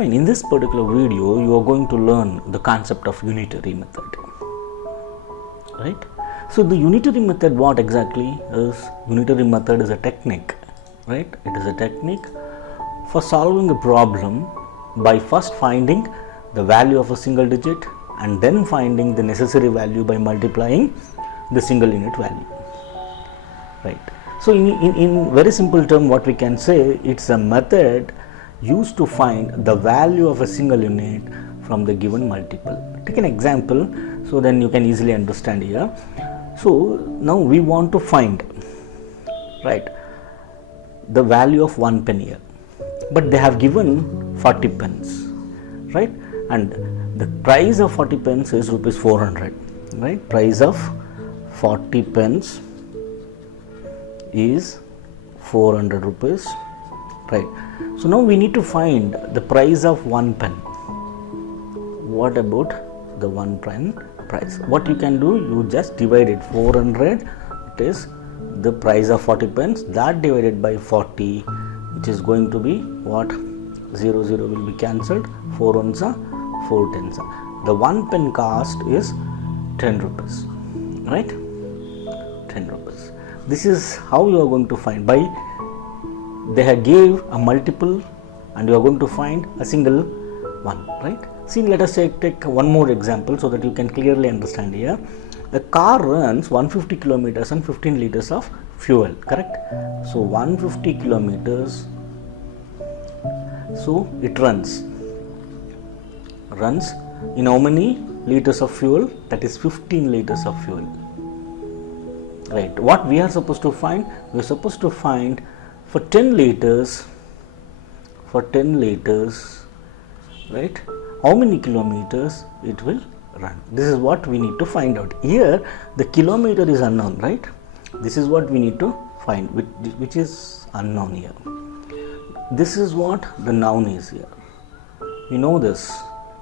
Fine, in this particular video you are going to learn the concept of unitary method, right? So the unitary method, what exactly is? Unitary method is a technique, right? It is a technique for solving a problem by first finding the value of a single digit and then finding the necessary value by multiplying the single unit value, right? So in very simple term, what we can say, it's a method used to find the value of a single unit from the given multiple. Take an example so then you can easily understand here. So now we want to find, right, the value of 1 penny here, but they have given 40 pence, right? And the price of 40 pence is rupees 400, right? Price of 40 pence is 400 rupees, right? So now we need to find the price of 1 pen. What about the 1 pen price? What you can do, you just divide it. 400, it is the price of 40 pence, that divided by 40, which is going to be what? 0 0 will be cancelled, 4 ones are 4 tens are. The 1 pen cost is 10 rupees, right? 10 rupees. This is how you are going to find. By they have gave a multiple and you are going to find a single one, right? See, let us take one more example so that you can clearly understand here. The car runs 150 kilometers and 15 liters of fuel, correct? So 150 kilometers, so it runs in how many liters of fuel? That is 15 liters of fuel, right? What we are supposed to find? We are supposed to find for 10 liters, right, how many kilometers it will run. This is what we need to find out. Here the kilometer is unknown, right? This is what we need to find, which is unknown here. This is what the noun is here. We know this,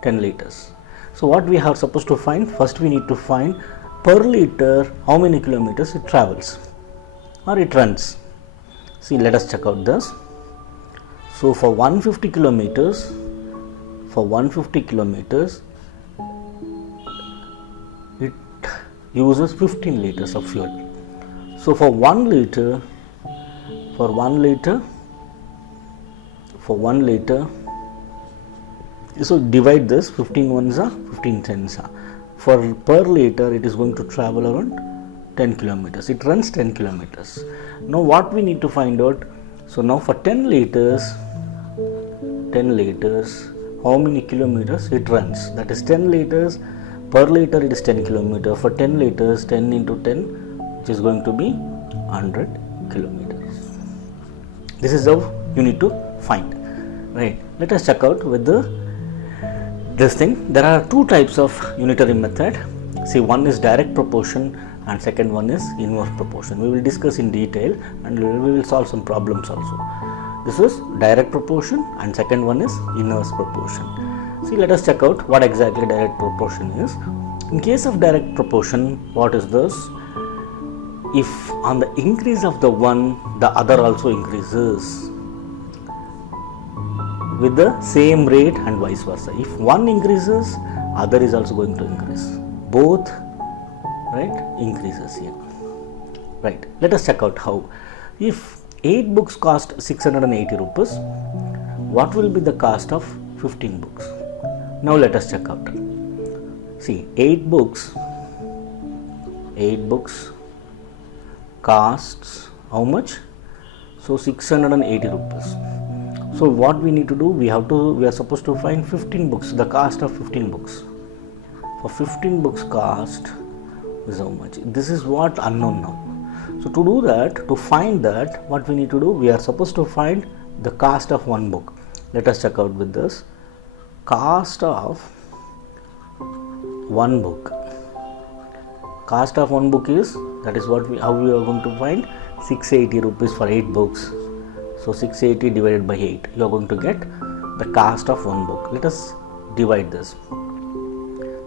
10 liters. So what we are supposed to find? First we need to find per liter how many kilometers it travels or it runs. See, let us check out this. So for 150 kilometers, it uses 15 liters of fuel. So for 1 liter, so divide this, 15 ones are 15 tens are. For per liter it is going to travel around 10 kilometers. It runs 10 kilometers. Now what we need to find out? So now for 10 liters, how many kilometers it runs? That is 10 liters. Per liter it is 10 kilometers. For 10 liters, 10 into 10, which is going to be 100 kilometers. This is how you need to find, right? Let us check out with this thing. There are two types of unitary method. See, one is direct proportion and second one is inverse proportion. We will discuss in detail and we will solve some problems also. This is direct proportion and second one is inverse proportion. See, let us check out what exactly direct proportion is. In case of direct proportion, what is this? If on the increase of the one, the other also increases with the same rate and vice versa. If one increases, other is also going to increase. Both, right, increases here, right? Let us check out how. If 8 books cost 680 rupees, what will be the cost of 15 books? Now let us check out. See, 8 books costs how much? So 680 rupees. So what we need to do, we are supposed to find 15 books, the cost of 15 books. For 15 books cost is how much? This is what unknown now. So to do that, to find that, what we need to do, we are supposed to find the cost of one book. Let us check out with this. Cost of one book. Cost of one book is, that is what how we are going to find, 680 rupees for 8 books. So 680 divided by 8, you are going to get the cost of one book. Let us divide this.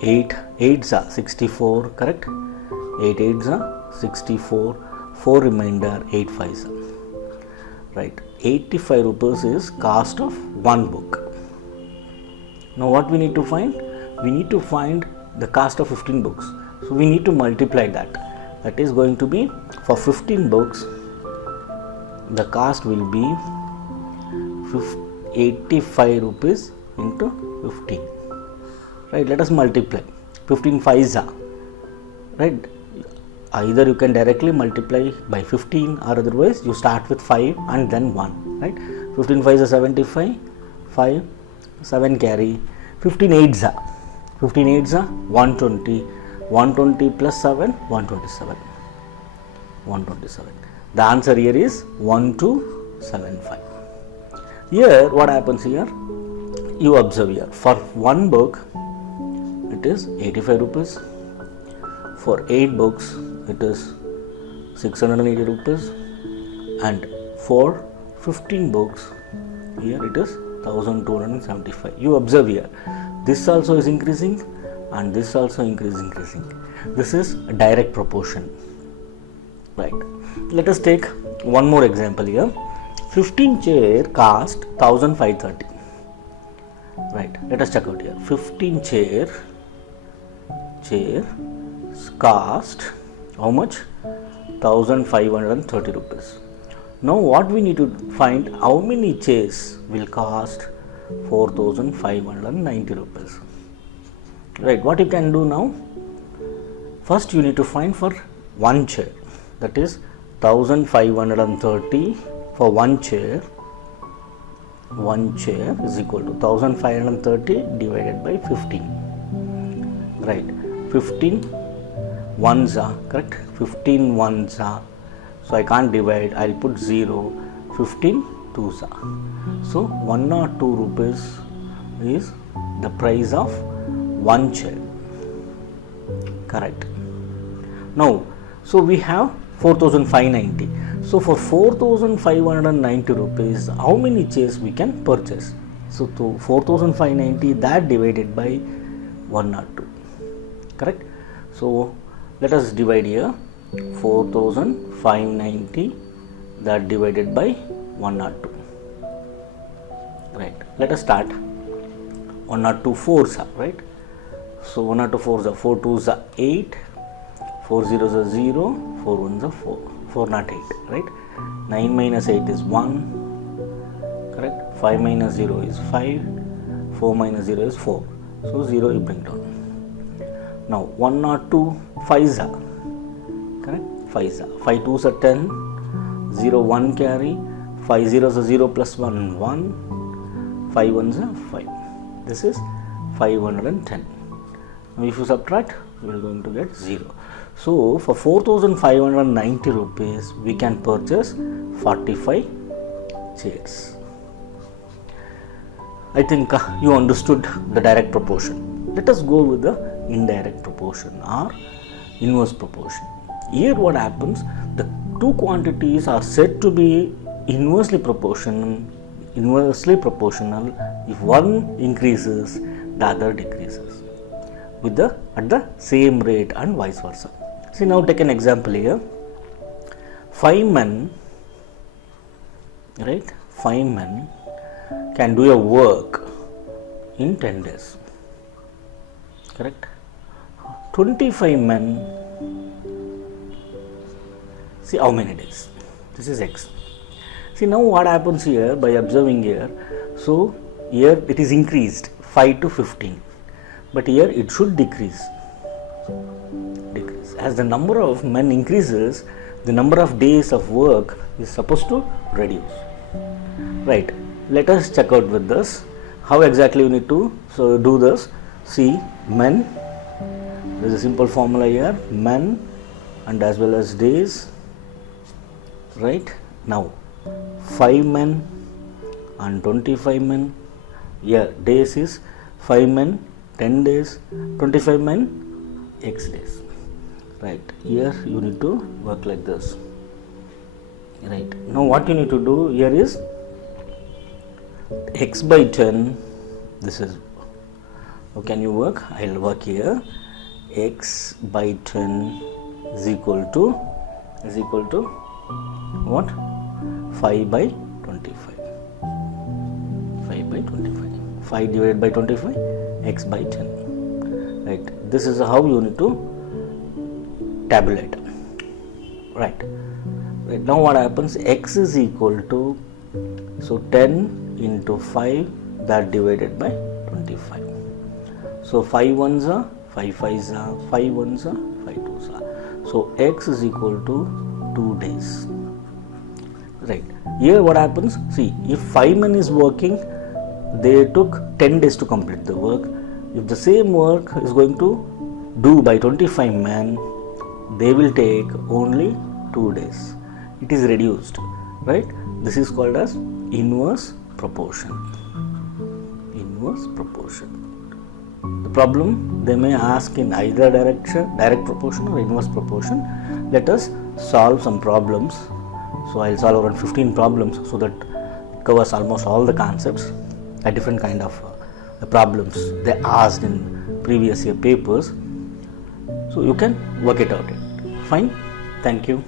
8 8s are 64, correct? 8 8s are 64, 4 remainder, 8 5s are, right? 85 rupees is cost of one book. Now what we need to find? We need to find the cost of 15 books. So we need to multiply that. That is going to be, for 15 books, the cost will be 85 rupees into 15. Right, let us multiply. 15 5s are, right? Either you can directly multiply by 15, or otherwise you start with 5 and then 1, right? 15 5s are 75, 5, 7 carry, 15 8s are 120, 120 plus 7, 127. 127. The answer here is 1275. Here what happens here? You observe here, for one book it is 85 rupees, for 8 books it is 680 rupees, and for 15 books here it is 1275. You observe here, this also is increasing and this also increasing. This is a direct proportion, right? Let us take one more example here. 15 chair cost 1530. Right, let us check out here. 15 chair cost how much? 1530 rupees. Now what we need to find, how many chairs will cost 4590 rupees. Right, what you can do now? First you need to find for one chair, that is 1530 for one chair. One chair is equal to 1530 divided by 15. Right, 15 ones are correct, 15 ones are, so I can't divide, I'll put 0. 15 twos are, so 102 rupees is the price of one chair, correct. Now so we have 4590. So for 4590 rupees, how many chairs we can purchase? So to 4590, that divided by 102, correct. So let us divide here, 4590 that divided by 102. Right, let us start. 102 fours are, right? So 102 fours are, 4 twos are 8, 4 zeros are 0, 4 ones are 4, 408, right? 9 minus 8 is 1, correct? 5 minus 0 is 5, 4 minus 0 is 4, so 0 you bring down. Now 102 5s are, correct? 5s are, 5 twos are 10, 0 1 carry, 5 zeros are 0 plus 1 1, 5 ones are 5. This is 510. Now if you subtract, we are going to get 0. So for 4590 rupees, we can purchase 45 chairs. I think you understood the direct proportion. Let us go with the indirect proportion or inverse proportion. Here what happens, the two quantities are said to be inversely proportional if one increases, the other decreases with at the same rate and vice versa. See, now take an example here. 5 men, right? 5 men can do a work in 10 days, correct? 25 men, see how many days? This is X. See, now what happens here by observing here, so here it is increased 5 to 15, but here it should decrease. As the number of men increases, the number of days of work is supposed to reduce. Right, let us check out with this how exactly you need to do this. See, men, there is a simple formula here, men and as well as days, right? Now 5 men and 25 men, here days is 5 men 10 days, 25 men X days. Right, here you need to work like this. Right, now what you need to do here is X by 10, this is, how can you work? I will work here, X by 10 is equal to what? 5 by 25. 5 by 25. 5 divided by 25, x by 10. Right, this is how you need to tabulate. Right, now what happens, x is equal to, so 10 into 5, that divided by 25. So 5 ones are 5 5s are 5 ones are 5 2s are. So x is equal to 2 days. Right, here what happens, see, if 5 men is working, they took 10 days to complete the work. If the same work is going to do by 25 men, they will take only 2 days. It is reduced, right? This is called as inverse proportion. Inverse proportion. The problem they may ask in either direction, direct proportion or inverse proportion. Let us solve some problems. So I'll solve around 15 problems so that it covers almost all the concepts, a different kind of problems they asked in previous year papers. So you can work it out. Fine. Thank you.